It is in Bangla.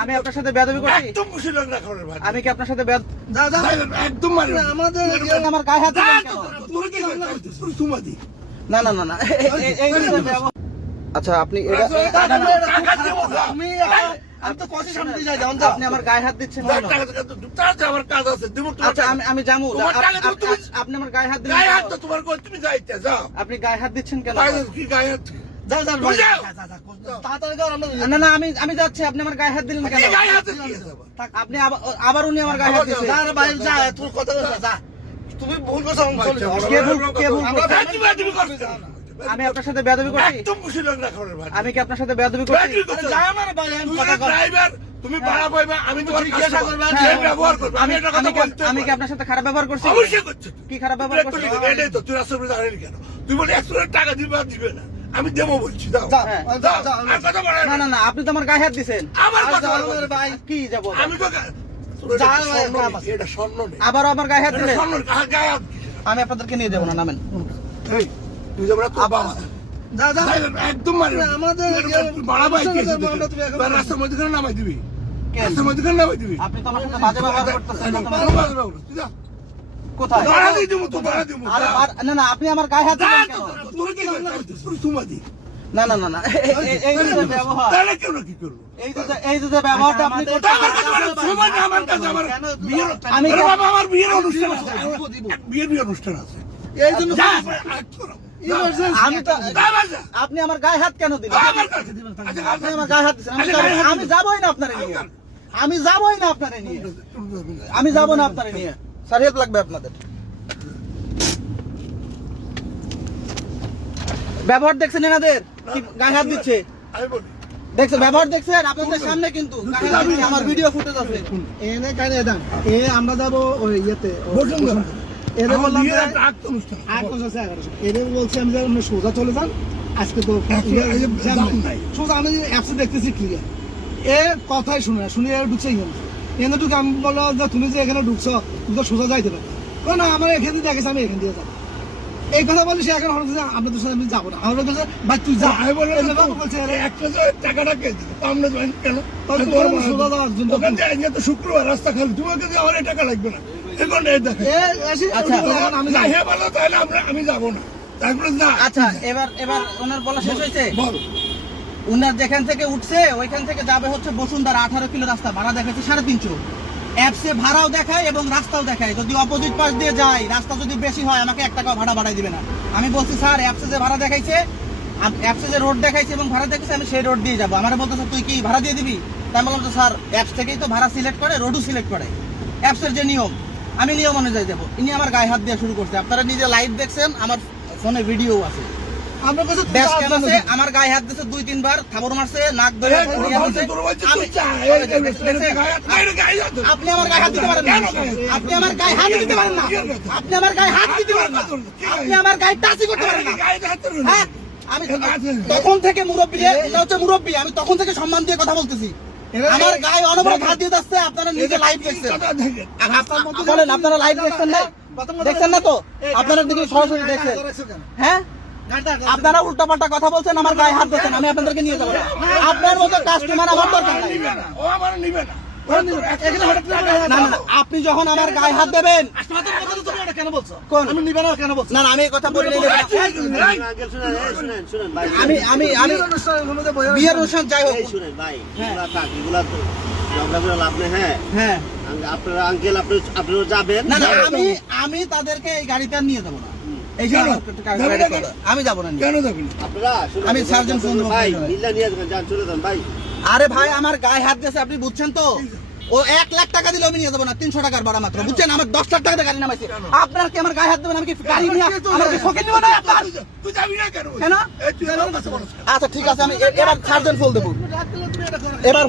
আমি আপনার সাথে বেয়াদবি করছি? একদম খুশি লোক না খবরের ভাই। আমি কি আপনার সাথে একদম মানে আমাদের আমার গায়ে হাত দিলেন কেন? তুই কি করছিস? তুই সুমাদি। না না না না এই আচ্ছা আপনি এটা আমি তো কষ্ট সামনে যাই জান আপনি আমার গায়ে হাত দিচ্ছেন কেন? তার যে আমার কাজ আছে দিব তো। আচ্ছা আমি যাবো। তোমার টাকা দাও তুমি। আপনি আমার গায়ে হাত দিলেন গায়ে কেন? হাত তো তোমার কই তুমি যাইতে যাও। আপনি গায়ে হাত দিচ্ছেন কেন? কি গায়ে হাত? যা যা তুমি যাও। তাড়াতাড়ি যাও আমরা না না আমি যাচ্ছি। আপনি আমার গায়ে হাত দিলেন কেন? কি গায়ে হাত কি আছে? আপনি আবার উনি আমার গায়ে হাত দিচ্ছেন। যা রে ভাই যা তোর কথা বল যা তুমি ভুল করছো আমি চলে যাও কে ভুল আমরা করছে? তুমি করছিস। আমি আপনার সাথে বেয়াদবি করছি? একদম খুশি লোক না খবরের ভাই। আমি কি আপনার সাথে বেয়াদবি করছি? যা আমার ভাই আমি তুই কথা কই ড্রাইভার তুমি ভাড়া পাইবা আমি তোমার জিজ্ঞাসা করবা, যে ব্যবহার করব আমি এটা কথা বলতে আমি কি আপনার সাথে খারাপ ব্যবহার করছি? অবশ্যই করছিস কি খারাপ ব্যবহার করছি? এটাই তো তুই রাস্তায় দাঁড়ালি কেন? তুই বলি 100 টাকা দিবে আর দিবে না। আমি দেবো বলছি দাও যা দাও যা আর কথা বলে না না না আপনি তো আমার গায়ে হাত দিছেন। আমার কথা আমার বলে ভাই কি যাব? আমি তো যা এটা স্বর্ণ নেই আবারও আমার গায়ে হাত এটা দিলেন। স্বর্ণ গায়ে হাত আমি আপনাদেরকে নিয়ে যাবো না, নামেন। এই তুই যাবো না তো বাবা যা যা একদম মানে আমাদের ভাড়া পাই কি আমরা তুমি এখন রাস্তার মধ্যে কেন নামাই দিবি কেন? রাস্তার মধ্যে কেন নামাই দিবি আপনি তো আমার সাথে বাজে ব্যবহার করতেছেন। তুই যা কোথায়? ভাড়া দিয়ে দিবো তো ভাড়া দিবো না না আপনি আমার গায়ে হাত দিলেন কেন? তুই কি করছিস? তুই সুমাদি না না না না এই যে ব্যবহার, তাহলে কেউ না কি করবো এই যে ব্যবহারটা আপনি করছেন। আমার কাছে আমার বিয়ের আমি আরে বাবা আমার বিয়ের অনুষ্ঠান আছে বিয়ের অনুষ্ঠান আছে এই জন্য যা, আমি তো যা। আপনি আমার গায়ে হাত কেন দিলেন? আমার কাছে আপনি আমার গায়ে হাত দিচ্ছেন। আমি যাবোই না আপনারে নিয়ে। আমি যাবোই না আপনারে নিয়ে। আমি যাবো না আপনারে নিয়ে। স্যার হেল্প লাগবে আপনাদের। ব্যবহার দেখছেন এনাদের কি গায়ে হাত দিচ্ছে? আমি বলি দেখছেন ব্যবহার দেখছেন আপনাদের সামনে, কিন্তু গায়ে হাত দিচ্ছে। আমার ভিডিও ফুটেজ আছে। এনে কানে দাম এ আমরা যাব ওই ইয়েতে বসুন্ধরা। এদের আমার বললাম বিয়ের যে একটা আট অনুষ্ঠান 811 এদের বলছি আমি যে আপনি সোজা চলে যান আজকে তো জাম নাই। সোজা আমি অ্যাপসে দেখতেছি ক্লিয়ার এ কথাই শুনে না শুনে ঢুকছে এখানে ঢুকে আমি বললাম যে তুমি যে এখানে ঢুকছো তুমি তো সোজা যাইতে পারো না আমার এখান দিয়ে দেখেছি আমি এখান দিয়ে যাবো এই কথা বলি সে এখন হচ্ছে আপনাদের সাথে আমি যাবো না আমার বলছে ভাই তুই যা আমি বললাম এই ব্যাপার বলছে আরে একটা যে টাকাটা কে দিতে আমরা কেন তাহলে তো আমি সোজা যাওয়ার জন্য ওখান থেকে আজকে তো শুক্রবার রাস্তা খালি তোমাকে দিয়ে আমার এই টাকা লাগবে না এখন এই দেখে এ এসে আচ্ছা। এখন আমি যাই হ্যাঁ ভালো তাহলে আমি যাবো না তারপরে না আচ্ছা এবার ওনার বলা শেষ হয়েছে। বল উনার যেখান থেকে উঠছে ওইখান থেকে যাবে হচ্ছে বসুন্ধরা 18 কিলো রাস্তা, ভাড়া দেখাচ্ছে 350। অ্যাপসে ভাড়াও দেখায় এবং রাস্তাও দেখায়। যদি অপোজিট পাশ দিয়ে যাই, রাস্তা যদি বেশি হয় আমাকে 1 টাকাও ভাড়া বাড়াই দিবে না। আমি বলছি স্যার অ্যাপসে যে ভাড়া দেখাইছে, অ্যাপসে যে রোড দেখাইছে এবং ভাড়া দেখাইছে আমি সেই রোড দিয়ে যাবো। আমার বলতেছে তুই কি ভাড়া দিয়ে দিবি? তাই আমি বললাম স্যার অ্যাপস থেকেই তো ভাড়া সিলেক্ট করে, রোডও সিলেক্ট করে, অ্যাপসের যে নিয়ম, আমি নিয়ম অনুযায়ী যাবো। ইনি আমার গায়ে হাত দিয়ে শুরু করছে। আপনারা নিজে লাইভ দেখছেন, আমার ফোনে ভিডিও আছে। আমার কাছে ব্যাস কেন আছে? আমার গায়ে হাত দিয়েছে 2-3 বার, থাবর মারছে, নাক ধরে আপনি আমার গায়ে হাত দিতে পারেন না। আপনি আমার গায়ে হাত দিতে পারেন না। আপনি আমার গায়ে হাত দিতে পারেন না। আপনি আমার গায়ে টাচই করতে পারেন না। হ্যাঁ, আমি তখন থেকে মুরব্বী, এটা হচ্ছে মুরব্বী, আমি তখন থেকে সম্মান দিয়ে কথা বলতেছি। আমার গায়ে অনবরত হাত দিয়ে যাচ্ছে। আপনারা নিজে লাইভ দেখছেন, বলেন আপনারা লাইভ দেখছেন না? দেখছেন না তো? আপনারা দিকে সরাসরি দেখছেন। হ্যাঁ, আপনারা উল্টাপাল্টা কথা বলছেন, আমার গায়ে হাত দিচ্ছেন, আমি আপনাদেরকে নিয়ে যাবো না। আপনার মতো কাস্টমার আমার দরকার নাই। ও আমার নিবে না না না, আপনি যখন আমার গায়ে হাত দেবেন, কেন বলছো কোন? আমি নিবে না কেন বলছো না না, আমি এই কথা বলি নাই। আমি বিয়ের অনুষ্ঠান যাই হোক, শুনেন ভাই, হ্যাঁ। এগুলা থাক, এগুলা তো ঝগড়া করে লাভ নেই, হ্যাঁ। হ্যাঁ আপনারা আঙ্কেল আপনারা যাবেন। না না, আমি তাদেরকে এই গাড়িতে আর নিয়ে যাবো না। এই যে কেন? আমি যাবো না নিয়ে। কেন যাবি না আপনারা শুনুন, আমি সার্জন ফোন দেবো। ভাই মিল্লা নিয়ে যান, চলে যান ভাই। আরে ভাই আমার গায়ে হাত দিয়েছে, আপনি বুঝছেন তো? ও 1 লাখ টাকা দিলে আমি নিয়ে যাবো না, 300 টাকার ভাড়া মাত্র, বুঝছেন? আমার 10 লাখ টাকা গাড়ি নামাইছে। আপনার কি আমার গায়ে হাত দেবেন? আমি কি গাড়ি নিয়ে আমার কি শোকে নিব না আপনার? তুই যাবি না কেন কেন? এই তুই আমার কাছে বল আচ্ছা ঠিক আছে, আমি এবার সার্জন ফোন দেবো। এবার